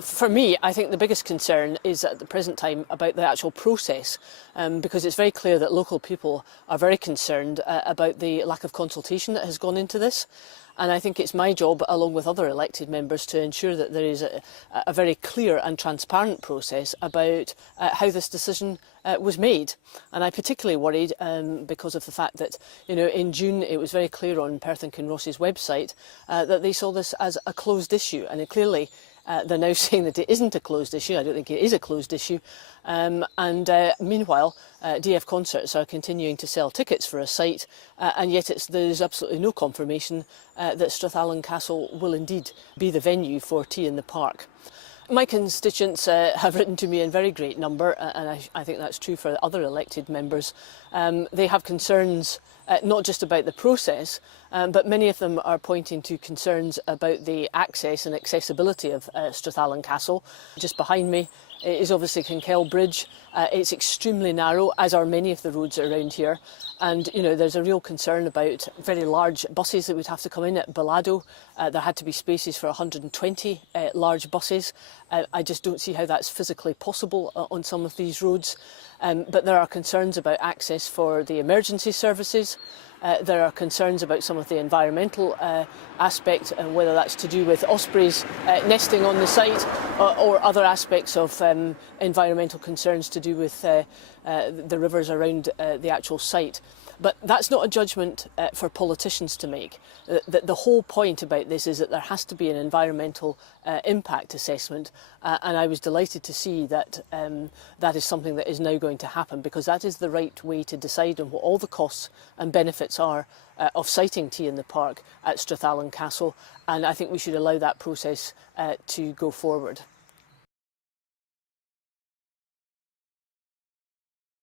For me, I think the biggest concern is at the present time about the actual process, because it's very clear that local people are very concerned about the lack of consultation that has gone into this. And I think it's my job, along with other elected members, to ensure that there is a very clear and transparent process about how this decision was made. And I'm particularly worried because of the fact that, in June it was very clear on Perth and Kinross's website that they saw this as a closed issue, and clearly they're now saying that it isn't a closed issue. I don't think it is a closed issue. Meanwhile, DF Concerts are continuing to sell tickets for a site, and yet there's absolutely no confirmation that Strathallan Castle will indeed be the venue for Tea in the Park. My constituents have written to me in very great number, and I think that's true for other elected members. They have concerns not just about the process, but many of them are pointing to concerns about the access and accessibility of Strathallan Castle. Just behind me is obviously Kinkell Bridge. It's extremely narrow, as are many of the roads around here. And, there's a real concern about very large buses that would have to come in at Balado. There had to be spaces for 120 large buses. I just don't see how that's physically possible on some of these roads. But there are concerns about access for the emergency services. There are concerns about some of the environmental aspect, and whether that's to do with ospreys nesting on the site or other aspects of environmental concerns to do with the rivers around the actual site. But that's not a judgment for politicians to make. The whole point about this is that there has to be an environmental impact assessment, and I was delighted to see that that is something that is now going to happen, because that is the right way to decide on what all the costs and benefits are of siting Tea in the Park at Strathallan Castle, and I think we should allow that process to go forward.